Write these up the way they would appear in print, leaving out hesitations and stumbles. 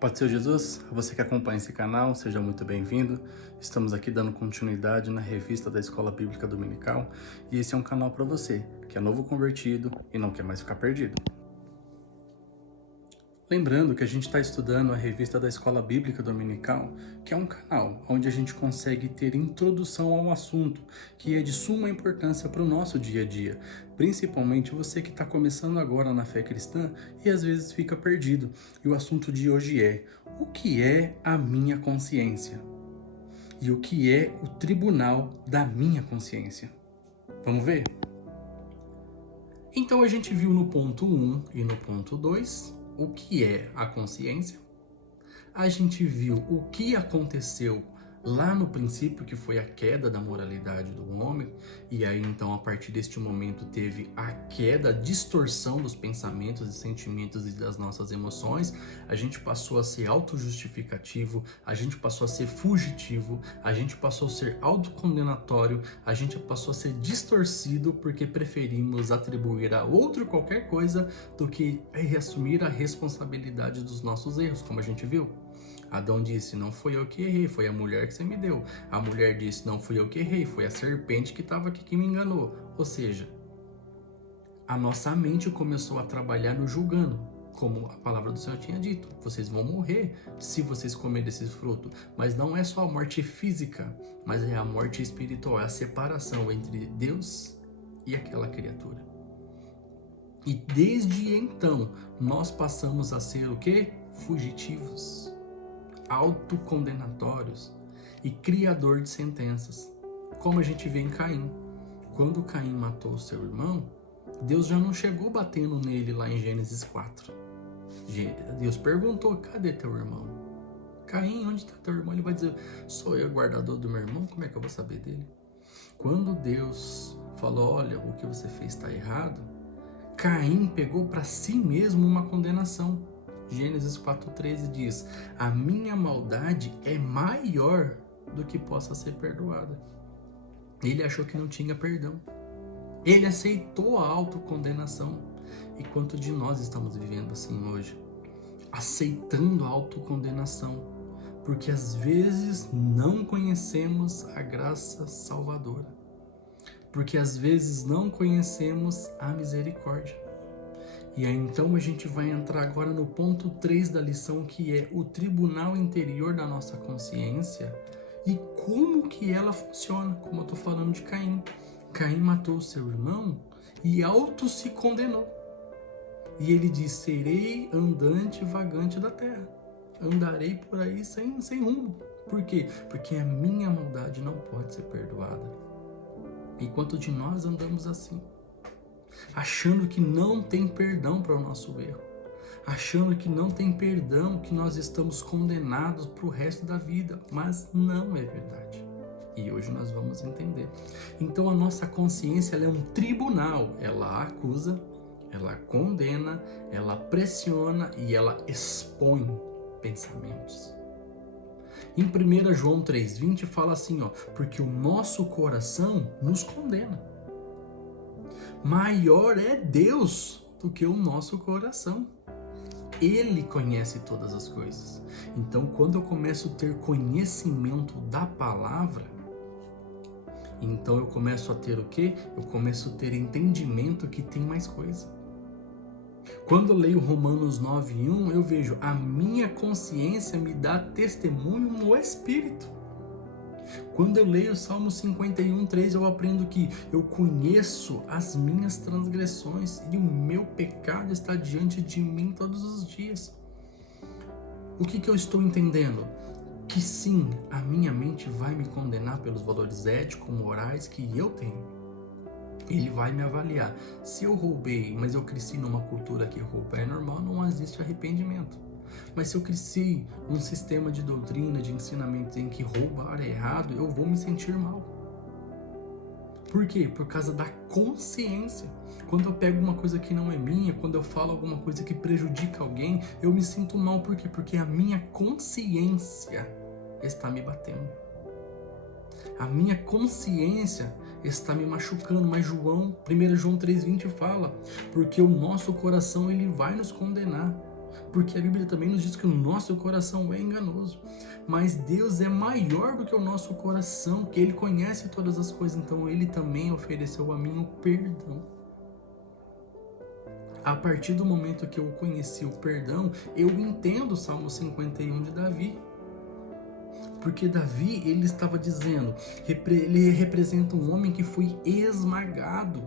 Pode ser Jesus? Você que acompanha esse canal, seja muito bem-vindo. Estamos aqui dando continuidade na revista da Escola Bíblica Dominical e esse é um canal para você que é novo convertido e não quer mais ficar perdido. Lembrando que a gente está estudando a revista da Escola Bíblica Dominical, que é um canal onde a gente consegue ter introdução ao assunto, que é de suma importância para o nosso dia a dia, principalmente você que está começando agora na fé cristã e às vezes fica perdido. E o assunto de hoje é: o que é a minha consciência? E o que é o tribunal da minha consciência? Vamos ver? Então a gente viu no ponto 1 e no ponto 2 o que é a consciência. A gente viu o que aconteceu lá no princípio, que foi a queda da moralidade do homem, e aí então a partir deste momento teve a queda, a distorção dos pensamentos e sentimentos e das nossas emoções. A gente passou a ser autojustificativo, a gente passou a ser fugitivo, a gente passou a ser autocondenatório, a gente passou a ser distorcido porque preferimos atribuir a outro qualquer coisa do que reassumir a responsabilidade dos nossos erros, como a gente viu. Adão disse: não foi eu que errei, foi a mulher que você me deu. A mulher disse: não fui eu que errei, foi a serpente que estava aqui que me enganou. Ou seja, a nossa mente começou a trabalhar no julgando, como a palavra do Senhor tinha dito: vocês vão morrer se vocês comerem esse fruto. Mas não é só a morte física, mas é a morte espiritual, é a separação entre Deus e aquela criatura. E desde então, nós passamos a ser o quê? Fugitivos, autocondenatórios e criador de sentenças, como a gente vê em Caim. Quando Caim matou seu irmão, Deus já não chegou batendo nele lá em Gênesis 4. Deus perguntou: cadê teu irmão? Caim, onde está teu irmão? Ele vai dizer: sou eu o guardador do meu irmão, como é que eu vou saber dele? Quando Deus falou: olha, o que você fez está errado, Caim pegou para si mesmo uma condenação. Gênesis 4,13 diz: a minha maldade é maior do que possa ser perdoada. Ele achou que não tinha perdão. Ele aceitou a autocondenação. E quanto de nós estamos vivendo assim hoje? Aceitando a autocondenação. Porque às vezes não conhecemos a graça salvadora. Porque às vezes não conhecemos a misericórdia. E aí então a gente vai entrar agora no ponto 3 da lição, que é o tribunal interior da nossa consciência e como que ela funciona, como eu tô falando de Caim. Caim matou seu irmão e auto se condenou. E ele diz: serei andante vagante da terra. Andarei por aí sem rumo. Por quê? Porque a minha maldade não pode ser perdoada. E quanto de nós andamos assim? Achando que não tem perdão para o nosso erro, achando que não tem perdão, que nós estamos condenados para o resto da vida, mas não é verdade. E hoje nós vamos entender. Então a nossa consciência, ela é um tribunal, ela acusa, ela condena, ela pressiona e ela expõe pensamentos. Em 1 João 3,20 fala assim, porque o nosso coração nos condena. Maior é Deus do que o nosso coração. Ele conhece todas as coisas. Então, quando eu começo a ter conhecimento da palavra, então eu começo a ter o quê? Eu começo a ter entendimento que tem mais coisa. Quando eu leio Romanos 9,1, eu vejo: a minha consciência me dá testemunho no Espírito. Quando eu leio o Salmo 51,3, eu aprendo que eu conheço as minhas transgressões e o meu pecado está diante de mim todos os dias. O que eu estou entendendo? Que sim, a minha mente vai me condenar pelos valores éticos, morais que eu tenho. Ele vai me avaliar. Se eu roubei, mas eu cresci numa cultura que roubo é normal, não existe arrependimento. Mas se eu cresci num sistema de doutrina, de ensinamentos em que roubar é errado, eu vou me sentir mal. Por quê? Por causa da consciência. Quando eu pego uma coisa que não é minha, quando eu falo alguma coisa que prejudica alguém, eu me sinto mal. Por quê? Porque a minha consciência está me batendo. A minha consciência está me machucando. Mas 1 João 3,20 fala: porque o nosso coração ele vai nos condenar. Porque a Bíblia também nos diz que o nosso coração é enganoso. Mas Deus é maior do que o nosso coração, que Ele conhece todas as coisas. Então Ele também ofereceu a mim o perdão. A partir do momento que eu conheci o perdão, eu entendo o Salmo 51 de Davi. Porque Davi, ele estava dizendo, ele representa um homem que foi esmagado,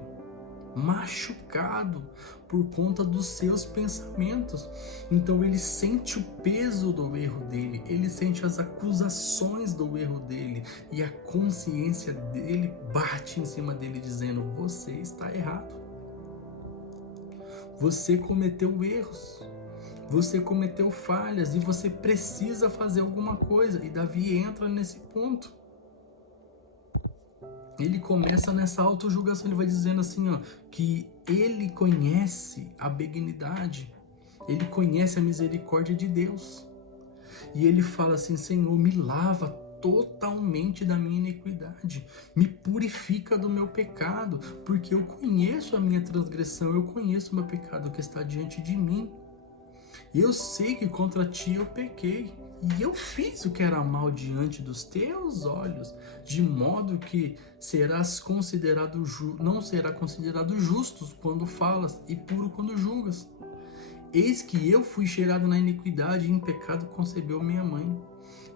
machucado por conta dos seus pensamentos. Então ele sente o peso do erro dele, ele sente as acusações do erro dele e a consciência dele bate em cima dele dizendo: você está errado. Você cometeu erros. Você cometeu falhas e você precisa fazer alguma coisa. E Davi entra nesse ponto. Ele começa nessa autojulgação, ele vai dizendo assim, ó, que ele conhece a benignidade, ele conhece a misericórdia de Deus. E ele fala assim: Senhor, me lava totalmente da minha iniquidade, me purifica do meu pecado, porque eu conheço a minha transgressão, eu conheço o meu pecado que está diante de mim. E eu sei que contra ti eu pequei, e eu fiz o que era mal diante dos teus olhos, de modo que não será considerado justo quando falas e puro quando julgas. Eis que eu fui gerado na iniquidade e em pecado concebeu minha mãe.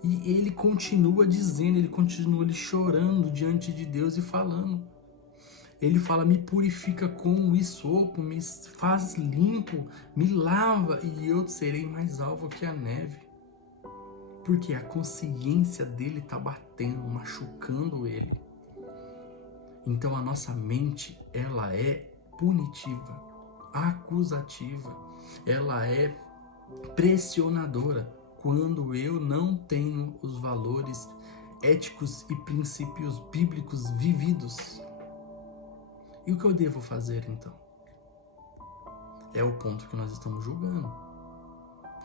E ele continua dizendo, ele continua chorando diante de Deus e falando. Ele fala: me purifica com o hisopo, me faz limpo, me lava e eu serei mais alvo que a neve. Porque a consciência dele está batendo, machucando ele. Então a nossa mente, ela é punitiva, acusativa, ela é pressionadora quando eu não tenho os valores éticos e princípios bíblicos vividos. E o que eu devo fazer então? É o ponto que nós estamos julgando.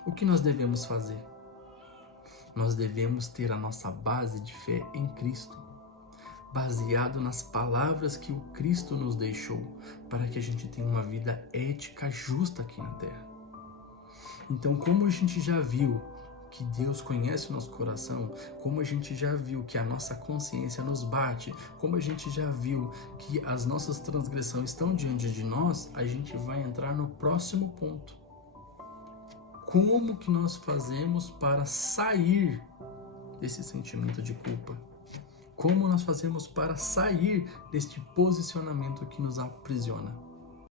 O que nós devemos fazer? Nós devemos ter a nossa base de fé em Cristo, baseado nas palavras que o Cristo nos deixou, para que a gente tenha uma vida ética justa aqui na Terra. Então, como a gente já viu que Deus conhece o nosso coração, como a gente já viu que a nossa consciência nos bate, como a gente já viu que as nossas transgressões estão diante de nós, a gente vai entrar no próximo ponto. Como que nós fazemos para sair desse sentimento de culpa? Como nós fazemos para sair deste posicionamento que nos aprisiona?